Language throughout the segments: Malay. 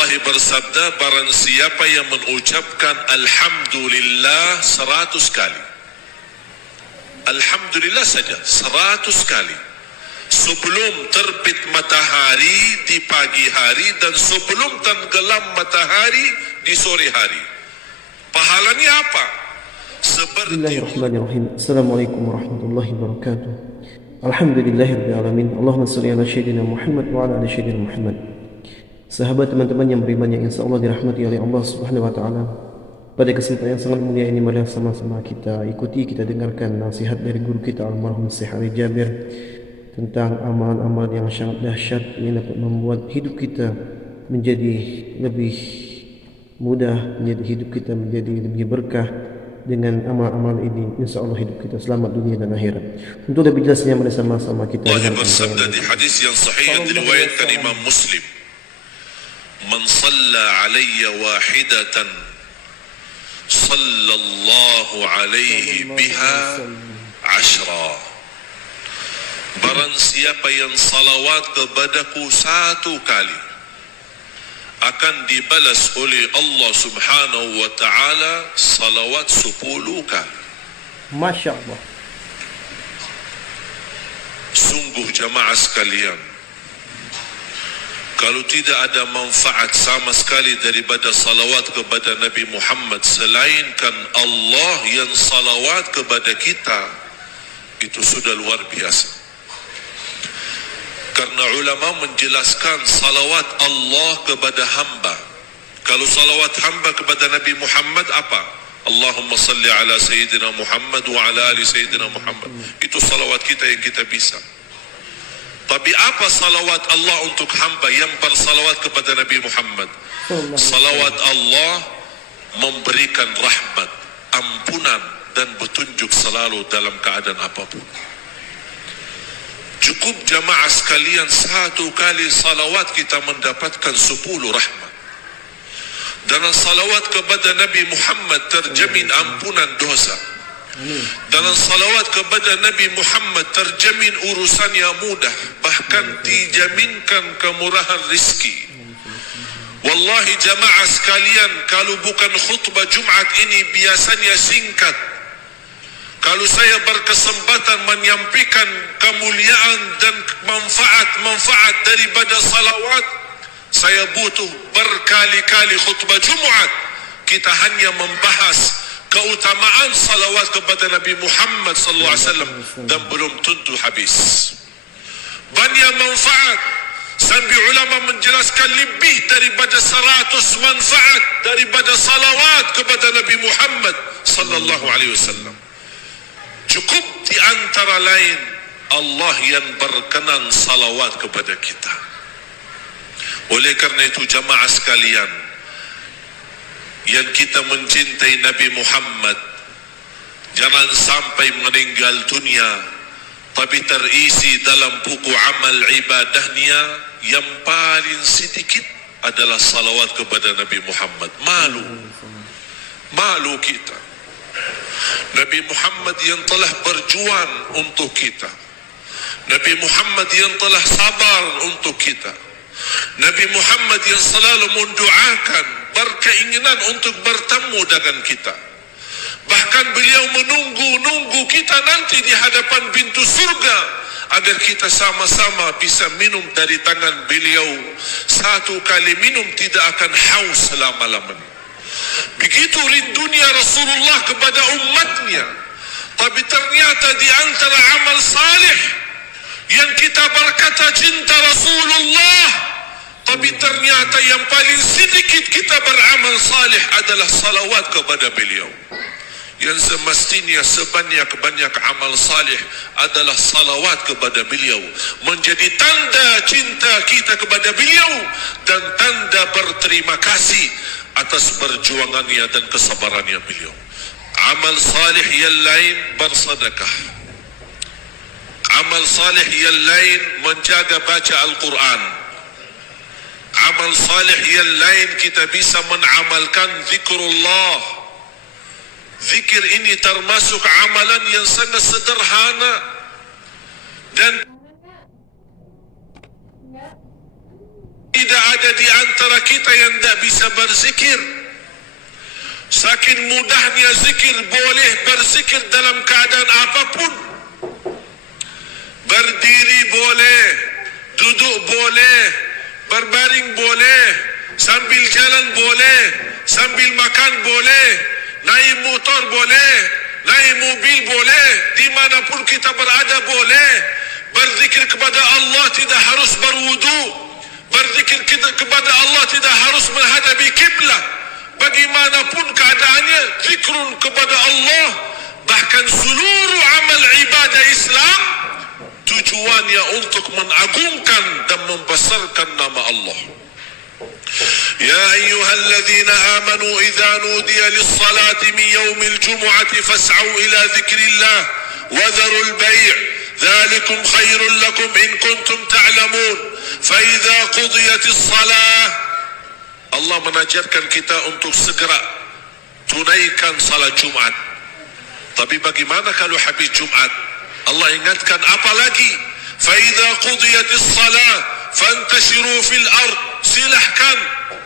Rasulullah bersabda, barang siapa yang mengucapkan Alhamdulillah 100 kali, Alhamdulillah saja 100 kali, sebelum terbit matahari di pagi hari dan sebelum tenggelam matahari di sore hari, pahalanya apa? Bismillahirrahmanirrahim. Assalamualaikum warahmatullahi wabarakatuh. Alhamdulillahirabbil alamin. Allahumma shalli ala sayyidina Muhammad wa ala ali sayyidina Muhammad. Sahabat, teman-teman yang beriman yang insyaallah dirahmati oleh Allah Subhanahu wa taala. Pada kesempatan yang sangat mulia ini, mari sama-sama kita ikuti, kita dengarkan nasihat dari guru kita almarhum Syekh Ali Jabir tentang amalan-amalan yang sangat dahsyat yang dapat membuat hidup kita menjadi lebih mudah, menjadi hidup kita menjadi lebih berkah. Dengan amal-amal ini, insyaallah hidup kita selamat dunia dan akhirat. Untuk lebih jelasnya, mari sama-sama kita Allah bersabda di hadis yang sahih yang diriwayatkan Imam Muslim, "Man shalla alayya wahidatan sallallahu alaihi biha 10." Barang siapa yang salawat kepadaku 1 kali, akan dibalas oleh Allah Subhanahu wa taala salawat 10 kali. Masya Allah. Sungguh jamaah sekalian, kalau tidak ada manfaat sama sekali daripada salawat kepada Nabi Muhammad selainkan Allah yang salawat kepada kita, itu sudah luar biasa. Karena ulama menjelaskan salawat Allah kepada hamba. Kalau salawat hamba kepada Nabi Muhammad apa? Allahumma salli ala Sayyidina Muhammad wa ala ali Sayyidina Muhammad. Itu salawat kita yang kita bisa. Tapi apa salawat Allah untuk hamba yang bersalawat kepada Nabi Muhammad? Salawat Allah memberikan rahmat, ampunan dan petunjuk selalu dalam keadaan apapun. Cukup jamaah sekalian 1 kali salawat kita mendapatkan 10 rahmat. Dalam salawat kepada Nabi Muhammad terjamin ampunan dosa. Dalam salawat kepada Nabi Muhammad terjamin urusan yang mudah, bahkan dijaminkan kemurahan rizki. Wallahi jamaah sekalian, kalau bukan khutbah Jumat ini biasanya singkat, kalau saya berkesempatan menyampaikan kemuliaan dan manfaat daripada salawat, saya butuh berkali-kali khutbah Jumat. Kita hanya membahas keutamaan salawat kepada Nabi Muhammad sallallahu alaihi wasallam dan belum tentu habis. Banyak manfaat, sampai ulama menjelaskan lebih daripada 100 manfaat daripada salawat kepada Nabi Muhammad sallallahu alaihi wasallam. Cukup di antara lain Allah yang berkenan salawat kepada kita. Oleh karena itu jamaah sekalian, yang kita mencintai Nabi Muhammad, jangan sampai meninggal dunia tapi terisi dalam buku amal ibadahnya yang paling sedikit adalah salawat kepada Nabi Muhammad. Malu kita. Nabi Muhammad yang telah berjuang untuk kita, Nabi Muhammad yang telah sabar untuk kita, Nabi Muhammad yang selalu mendoakan, berkeinginan untuk bertemu dengan kita. Bahkan beliau menunggu kita nanti di hadapan pintu surga agar kita sama-sama bisa minum dari tangan beliau. 1 kali minum tidak akan haus selama-lamanya. Begitu rindunya Rasulullah kepada umatnya. Tapi ternyata di antara amal saleh yang kita berkata cinta Rasulullah, tapi ternyata yang paling sedikit kita beramal saleh adalah salawat kepada beliau. Yang semestinya sebanyak-banyak amal saleh adalah salawat kepada beliau, menjadi tanda cinta kita kepada beliau dan tanda berterima kasih atas perjuangannya dan kesabarannya beliau. Amal salih yang lain bersedekah. Amal salih yang lain menjaga baca Al-Quran. Amal salih yang lain kita bisa menamalkan zikrullah. Zikir ini termasuk amalan yang sangat sederhana dan tidak ada di antara kita yang tidak bisa berzikir. Saking mudahnya zikir, boleh berzikir dalam keadaan apapun. Berdiri boleh, duduk boleh, berbaring boleh, sambil jalan boleh, sambil makan boleh, naik motor boleh, naik mobil boleh, dimanapun kita berada boleh. Berzikir kepada Allah tidak harus berwudu. Berzikir kepada Allah tidak harus menghadapi kiblat. Bagaimanapun keadaannya, zikrun kepada Allah. Bahkan seluruh amal ibadah Islam tujuannya untuk mengagungkan dan membesarkan nama Allah. Ya ayyuhalladzina amanu idza nudiya lis-salati min yaumil jumu'ati fas'au ila dzikrillah wa dharul bai'. ذلكم خير لكم إن كنتم تعلمون فإذا قضيت الصلاة. Allah menajarkan kita untuk segera tunaikan salat Jumat. Tapi bagaimana kalau habis Jumat? Allah ingatkan apa lagi? فإذا قضيت الصلاة فانتشروا في الأرض. Silahkan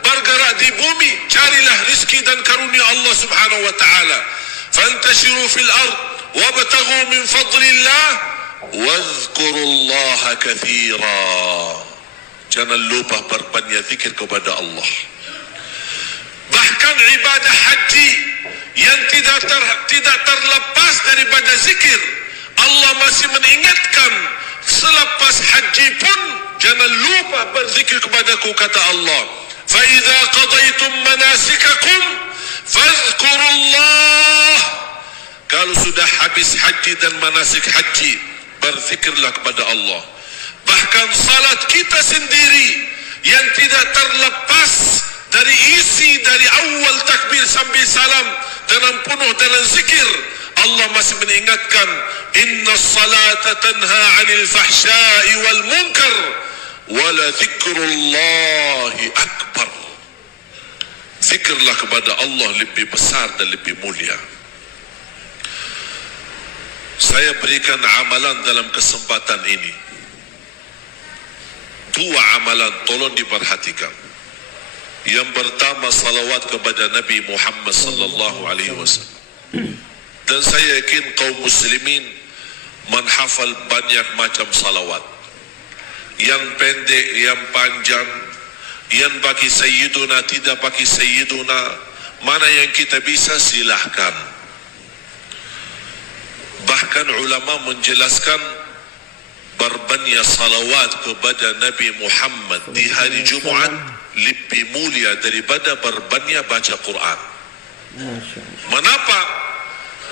bergerak di bumi, carilah rizki dan karunia Allah Subhanahu wa taala. فانتشروا في الأرض وابتغوا من فضل الله Wadhkurullaha kathira. Jangan lupa berbanyak zikir kepada Allah. Bahkan ibadah haji yang tidak terlepas daripada zikir, Allah masih mengingatkan selepas haji pun jangan lupa berzikir kepadaku, kata Allah. Fa idza qadaytum manasikakum fadhkurullah. Kalau sudah habis haji dan manasik haji, berzikirlah kepada Allah. Bahkan salat kita sendiri yang tidak terlepas dari isi dari awal takbir sampai salam dengan penuh dengan zikir, Allah masih mengingatkan, inna salata tanha 'anil fahsya'i wal munkar wa la dzikrullahi akbar. Zikirlah kepada Allah lebih besar dan lebih mulia. Saya berikan amalan dalam kesempatan ini. 2 amalan, tolong diperhatikan. Yang pertama, salawat kepada Nabi Muhammad sallallahu alaihi wasallam. Dan saya yakin kaum muslimin menghafal banyak macam salawat. Yang pendek, yang panjang, yang bagi sayyiduna, tidak bagi sayyiduna. Mana yang kita bisa, silahkan. Bahkan ulama menjelaskan berbanyak salawat kepada Nabi Muhammad di hari Jumaat lebih mulia daripada berbanyak baca Quran. Mengapa?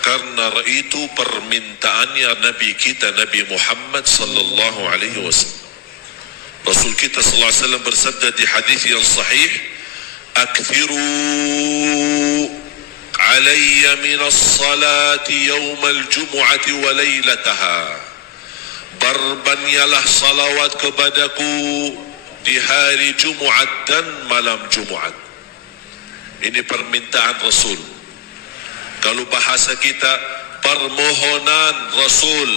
Karena itu permintaannya Nabi kita, Nabi Muhammad sallallahu alaihi wasallam. Rasul kita sallallahu alaihi wasallam bersabda di hadis yang sahih, "Akthiru alayya minas salati yawmal jumu'ati wa laylataha." Berbanyaklah salawat kepadaku di hari Jumaat dan malam Jumaat. Ini permintaan Rasul. Kalau bahasa kita, permohonan Rasul.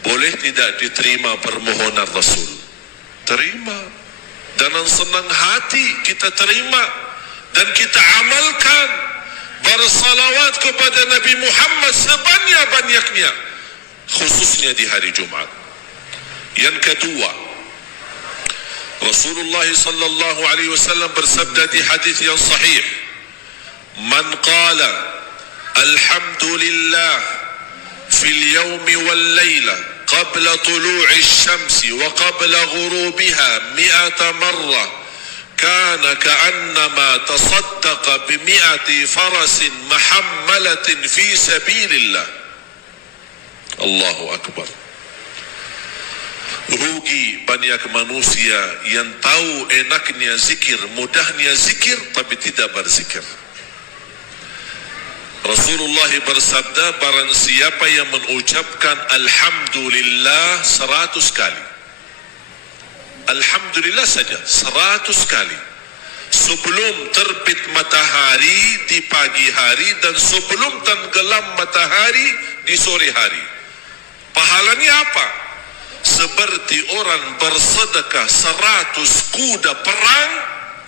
Boleh tidak diterima permohonan Rasul? Terima. Dengan senang hati kita terima dan kita amalkan. Bersalawat kepada Nabi Muhammad sebanyak-banyaknya, khususnya di hari Jumat. Yang kedua, Rasulullah sallallahu alaihi wasallam bersabda di hadis yang sahih, "Man qala alhamdulillah fil yawmi wal layla qabla tulu'i asy-syamsi wa qabla ghurubiha 100 marrah كان كأنما تصدق ب100 فرس محملة في سبيل الله." Allahu Akbar. Rugi banyak manusia yang tahu enaknya zikir, mudahnya zikir, tapi tidak berzikir. Rasulullah bersabda, barang siapa yang mengucapkan Alhamdulillah 100 kali, Alhamdulillah saja 100 kali, sebelum terbit matahari di pagi hari dan sebelum tenggelam matahari di sore hari. Pahalanya apa? seperti orang bersedekah 100 kuda perang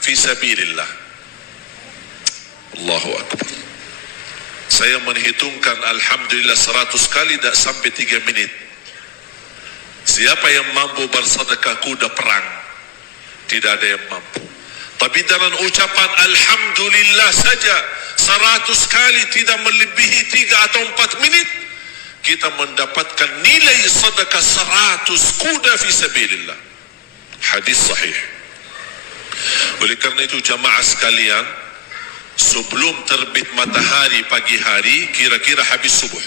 fi sabilillah. Allahu Akbar. Saya menghitungkan alhamdulillah 100 kali tak sampai 3 minit. Siapa yang mampu bersedekah kuda perang? Tidak ada yang mampu. Tapi dengan ucapan alhamdulillah saja 100 kali, tidak melebihi 3 atau 4 minit, kita mendapatkan nilai sedekah 100 kuda fi sabilillah. Hadis sahih. Oleh kerana itu jamaah sekalian, sebelum terbit matahari pagi hari, kira-kira habis subuh,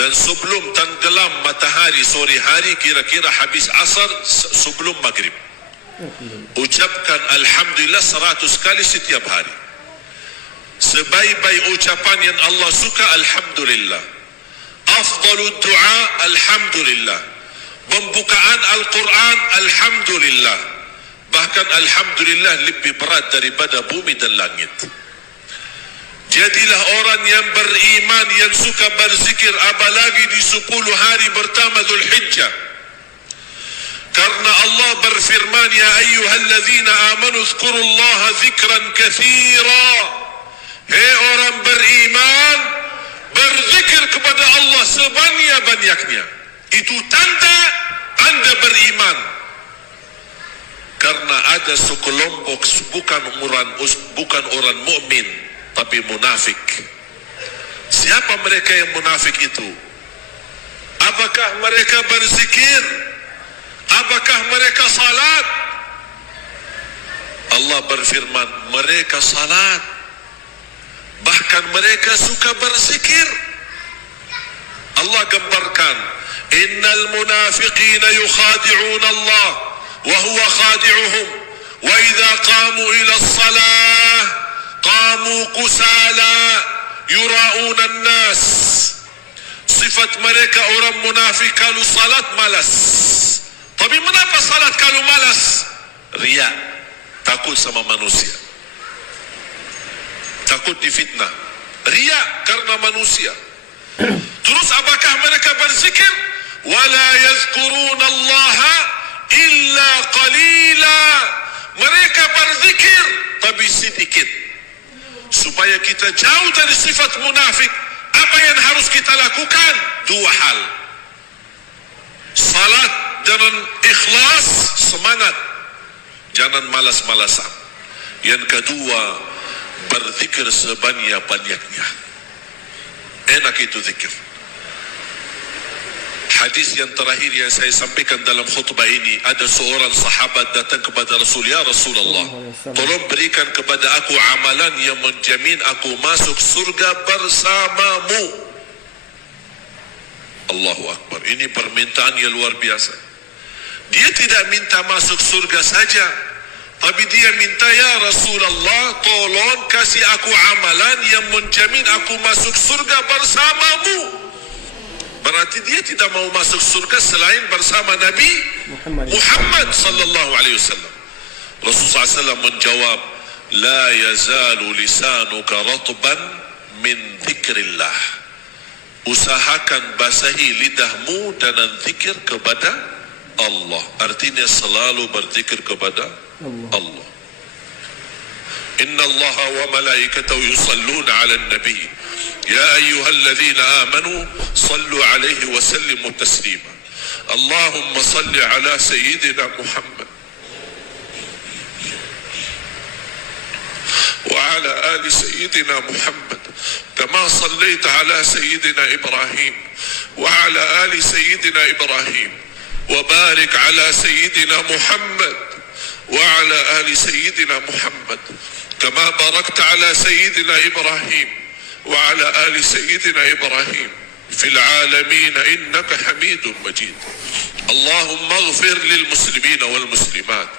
dan sebelum tenggelam matahari sore hari, kira-kira habis asar sebelum maghrib, ucapkan alhamdulillah 100 kali setiap hari. Sebaik-baik ucapan yang Allah suka alhamdulillah. Afdalud du'a alhamdulillah. Pembukaan Al-Quran alhamdulillah. Bahkan alhamdulillah lebih berat daripada bumi dan langit. Jadilah orang yang beriman, yang suka berzikir, apalagi di 10 hari pertama Dzulhijjah. Karena Allah berfirman, ya ayyuhalladzina amanu dzkurullaha dzikran katsira. Hei orang beriman, berzikir kepada Allah sebanyak-banyaknya. Itu tanda Anda beriman. Karena ada sekelompok bukan orang mukmin, tapi munafik. Siapa mereka yang munafik itu? Apakah mereka berzikir? Apakah mereka salat? Allah berfirman, mereka salat, bahkan mereka suka berzikir. Allah gambarkan, innal munafiqina yukhadi'un Allah wa huwa khadi'uhum wa idza qamu ila as-salah qamu kusala yura'una an-nas. Sifat mereka orang munafik, kalau salat malas. Tapi mengapa salat kalau malas? Riya, takut sama manusia, takut difitnah. Riya karena manusia. Terus apakah mereka berzikir? Wala yazkuruna Allah illa qalila. Mereka berzikir tapi sedikit. Supaya kita jauh dari sifat munafik, apa yang harus kita lakukan? 2 hal. Salat dengan ikhlas, semangat, jangan malas-malasan. Yang kedua, berzikir sebanyak-banyaknya. Enak itu zikir. Hadis yang terakhir yang saya sampaikan dalam khutbah ini, ada seorang sahabat datang kepada Rasul, ya Rasulullah, tolong berikan kepada aku amalan yang menjamin aku masuk surga bersamamu. Allahu Akbar. Ini permintaan yang luar biasa. Dia tidak minta masuk surga saja, tapi dia minta, ya Rasulullah, tolong kasih aku amalan yang menjamin aku masuk surga bersamamu. Berarti dia tidak mau masuk surga selain bersama Nabi Muhammad sallallahu alaihi wasallam. Rasulullah SAW menjawab, la yazalu lisanuka ratban min dzikrillah. Usahakan basahi lidahmu dengan zikir kepada Allah. Artinya selalu berzikir kepada Allah. Inna Allah wa malaikatahu yusalluna 'alan nabi. Ya ayyuhalladzina amanu sallu 'alaihi wa sallimu taslima. Allahumma salli 'ala sayyidina Muhammad wa 'ala ali sayyidina Muhammad kama sallaita 'ala sayyidina Ibrahim wa 'ala ali sayyidina Ibrahim wa barik 'ala sayyidina Muhammad wa 'ala ali sayyidina Muhammad kama barakta 'ala sayyidina Ibrahim وعلى آل سيدنا إبراهيم في العالمين إنك حميد مجيد. اللهم اغفر للمسلمين والمسلمات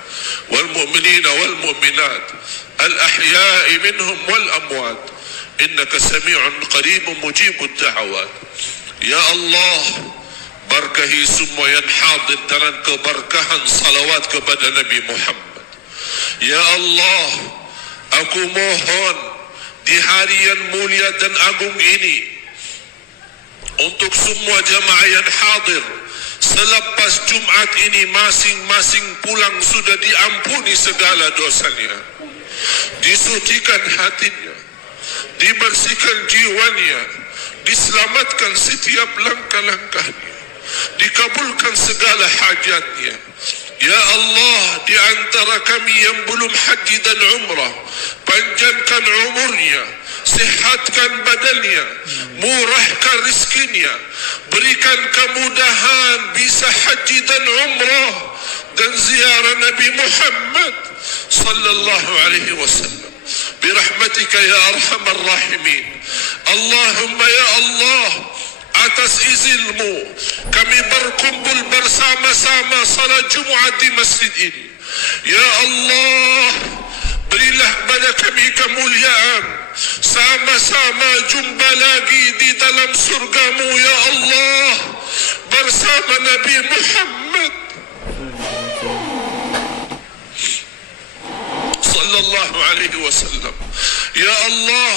والمؤمنين والمؤمنات الأحياء منهم والأموات إنك سميع قريب مجيب الدعوات. يا الله, berkahi semua yang hadir dengan keberkahan salawat kepada Nabi Muhammad. Ya Allah, aku mohon di hari yang mulia dan agung ini, untuk semua jamaah yang hadir, Selepas Jumat ini masing-masing pulang sudah diampuni segala dosanya, disucikan hatinya, dibersihkan jiwanya, diselamatkan setiap langkah-langkahnya, dikabulkan segala hajatnya. Ya Allah, di antara kami yang belum haji dan umrah, panjangkan umurnya, sihatkan badannya, murahkan rizkinya, berikan kemudahan bisa haji dan umrah dan ziarah Nabi Muhammad sallallahu alaihi wasallam. Birahmatika ya arhamar rahimin. Allahumma ya Allah, atas izinmu kami berkumpul bersama-sama salat Jumat di masjid ini. Ya Allah, berilah kepada kami kemuliaan, sama-sama jumpa lagi di dalam surgamu ya Allah bersama Nabi Muhammad sallallahu alaihi wasallam. Ya Allah,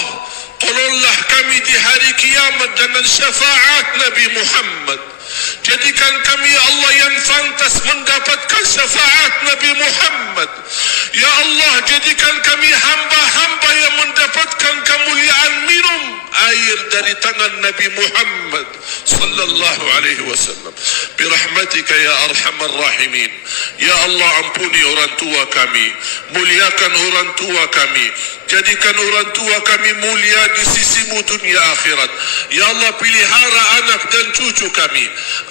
tolonglah kami di hari kiamat dengan syafaat Nabi Muhammad. Jadikan kami ya Allah yang pantas mendapatkan syafaat Nabi Muhammad. Ya Allah, jadikan kami hamba-hamba yang mendapatkan kemuliaan minum air dari tangan Nabi Muhammad sallallahu alaihi wasallam. Birahmatika ya arhamar rahimin. Ya Allah, ampuni orang tua kami, muliakan orang tua kami, jadikan orang tua kami mulia di sisimu dunia akhirat. Ya Allah, pelihara anak dan cucu kami,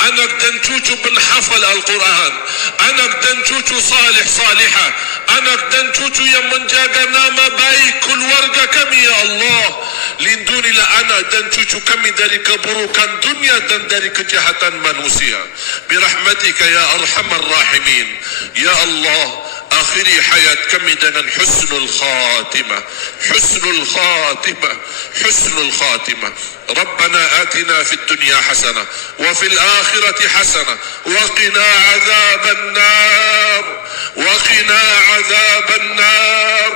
anak dan cucu penghafal Al-Quran, anak dan cucu salih salihah, anak dan cucu yang menjaga nama baik keluarga kami ya Allah. Lindungilah anak dan cucu kami dari keburukan dunia dan dari kejahatan manusia. Birahmatika ya arhamar rahimin. Ya Allah, akhiri hayat kami dengan husnul khatimah, husnul khatimah, husnul khatimah. Rabbana atina fid dunya hasanah wa fil akhirati hasanah wa qina adzaban nar wa qina adzaban nar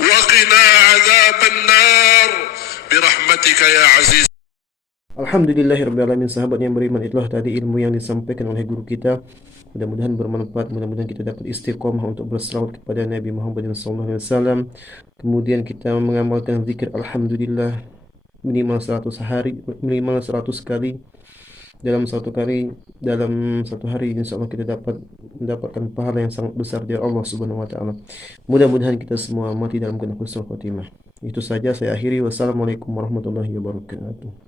wa qina adzaban nar birahmatika ya aziz. Alhamdulillahirrahmanirrahim. Sahabat yang beriman, itulah tadi ilmu yang disampaikan oleh guru kita. Mudah-mudahan bermanfaat, mudah-mudahan kita dapat istiqomah untuk berselawat kepada Nabi Muhammad SAW. Kemudian kita mengamalkan zikir Alhamdulillah minimal 100 hari, minimal 100 kali dalam satu hari. InsyaAllah kita dapat mendapatkan pahala yang sangat besar dari Allah Subhanahu Wa Taala. Mudah-mudahan kita semua mati dalam keadaan husnul khotimah. Itu saja saya akhiri. Wassalamualaikum warahmatullahi wabarakatuh.